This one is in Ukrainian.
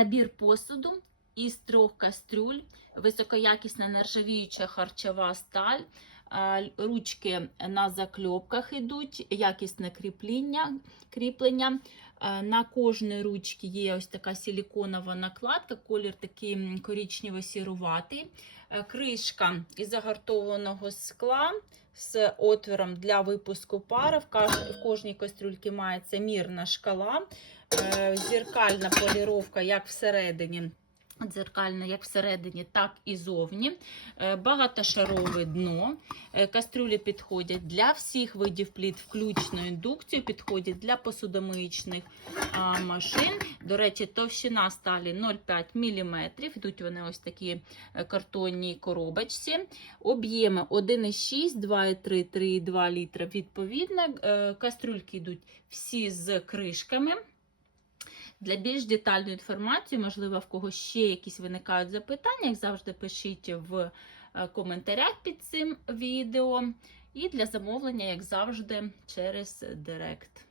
Набір посуду із трьох кастрюль, високоякісна нержавіюча харчова сталь, ручки на закльопках йдуть, якісне кріплення. кріплення. Е, На кожній ручці є ось така силіконова накладка, колір такий м, коричнево-сіруватий. Е, Кришка із загартованого скла з отвором для випуску каж- в кожній кастрюльці мається мірна шкала, е, зеркальна поліровка як всередині. Дзеркальна як всередині, так і зовні. Е, Багатошарове дно. Е, Кастрюлі підходять для всіх видів пліт, включно індукцію, підходять для посудомиїчних машин. До речі, товщина сталі 0,5 мм. Йдуть вони ось такі е, картонній коробочці. Об'єми 1,6, 2,3, 3,2 літра відповідно. Кастрюльки йдуть всі з кришками. Для більш детальної інформації, можливо, в кого ще якісь виникають запитання, як завжди пишіть в е, коментарях під цим відео. І для замовлення, як завжди, через Директ.